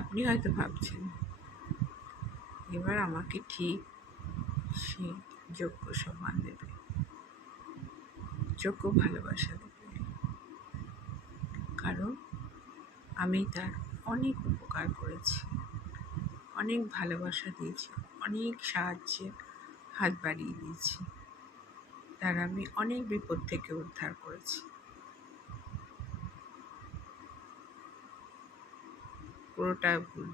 আপনি হয়তো ভাবছেন, এবার আমাকে ঠিক সে যোগ্য সম্মান দেবে, যোগ্য ভালোবাসা দেবে। কারণ আমি তার অনেক উপকার করেছি, অনেক ভালোবাসা দিয়েছি, অনেক সাহায্যে হাত বাড়িয়ে দিয়েছি। তার আমি অনেক বিপদ থেকে উদ্ধার করেছি। পুরোটা ভুল।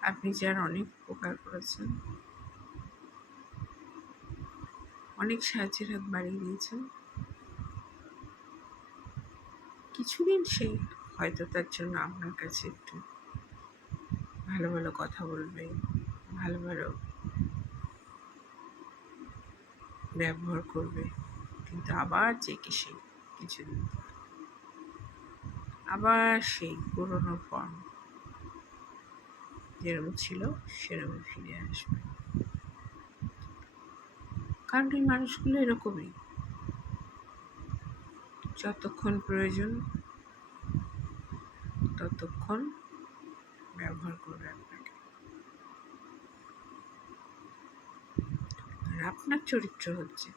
আপনি যার অনেক উপকার করেছেন। অনেক সাহায্যের হাত বাড়িয়ে দিয়েছেন। কিছুদিন সে হয়তো তার জন্য আপনার কাছে একটু ভালো ভালো কথা বলবে, ভালো ভালো ব্যবহার করবে। কিন্তু আবার যে কি সেই কিছুদিন আবার সেই পুরনো ফর্ম যেরকম ছিল সেরকম ফিরে আসবে। কারণ এই মানুষগুলো এরকমই। যতক্ষণ প্রয়োজন ততক্ষণ ব্যবহার করবে আপনাকে। আর আপনার চরিত্র হচ্ছে,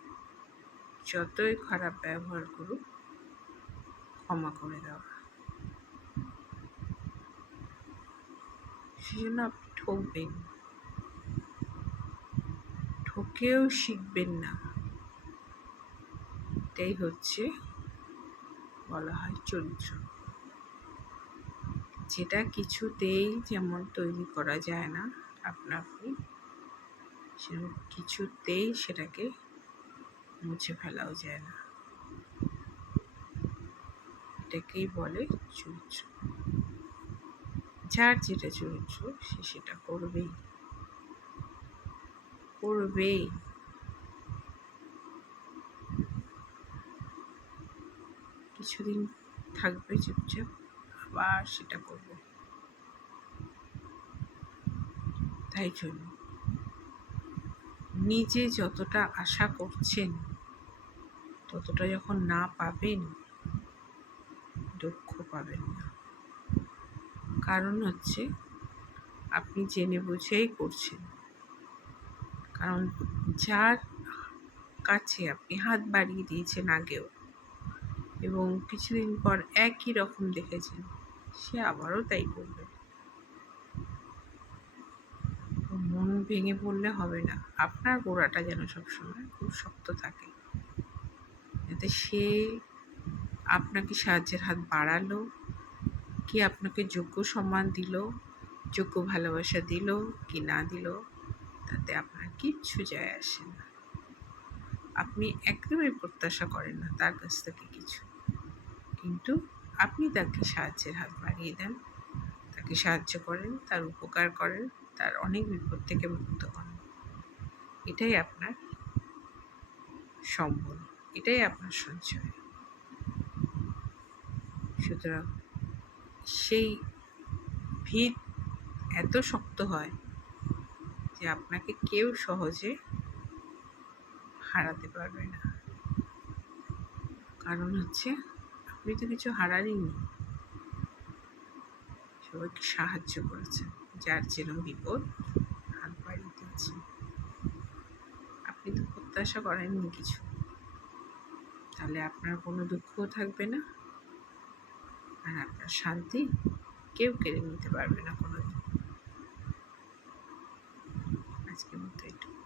যতই খারাপ ব্যবহার করুক ক্ষমা করে দেওয়া। সেজন্য আপনি ঠকবেন। ঠকেও শিখবেন না। এটাই হচ্ছে বলা হয় চরিত্র। যেটা কিছুতেই যেমন তৈরি করা যায় না আপনা আপনি সেরকম কিছুতেই সেটাকে মুছে ফেলাও যায় না। এটাকেই বলে চরিত্র। যার যেটা চরিত্র সে সেটা করবেই। করবেই। কিছুদিন থাকবে চুপচাপ, আবার সেটা করবে। তাই জন্য। নিজে যতটা আশা করছেন, ততটা যখন না পাবেন, দুঃখ পাবেন না। কারণ হচ্ছে আপনি জেনে বুঝেই করছেন। কারণ যার কাছে আপনি হাত বাড়িয়ে দিয়েছেন আগেও এবং কিছুদিন পর একই রকম দেখেছেন, সে আবারও তাই করবে। মন ভেঙে পড়লে হবে না, আপনার গোড়াটা যেন সবসময় খুব শক্ত থাকে। যাতে সে আপনাকে সাহায্যের হাত বাড়ালো কি আপনাকে যোগ্য সম্মান দিল, যোগ্য ভালোবাসা দিল কি না দিল, তাতে আপনার কিচ্ছু যায় আসে না। আপনি একদমই প্রত্যাশা করেন না তার কাছ থেকে কিছু। কিন্তু আপনি তাকে সাহায্যের হাত বাড়িয়ে দেন, তাকে সাহায্য করেন, তার উপকার করেন, তার অনেক বিপদ থেকে মুক্ত করেন। এটাই আপনার সম্বল, এটাই আপনার সঞ্চয়। সুতরাং সেই ভিত এত শক্ত হয় যে আপনাকে কেউ সহজে হারাতে পারবে না। কারণ হচ্ছে, আপনি তো কিছু হারানই সবাইকে সাহায্য করেছেন, যার যেরকম বিপদ হাত বাড়িয়ে দিয়েছেন আপনি তো প্রত্যাশা করেননি কিছু। তাহলে আপনার কোনো দুঃখও থাকবে না। আর আপনার শান্তি কেউ কেড়ে নিতে পারবে না কোনো আজকের মতো এটুকু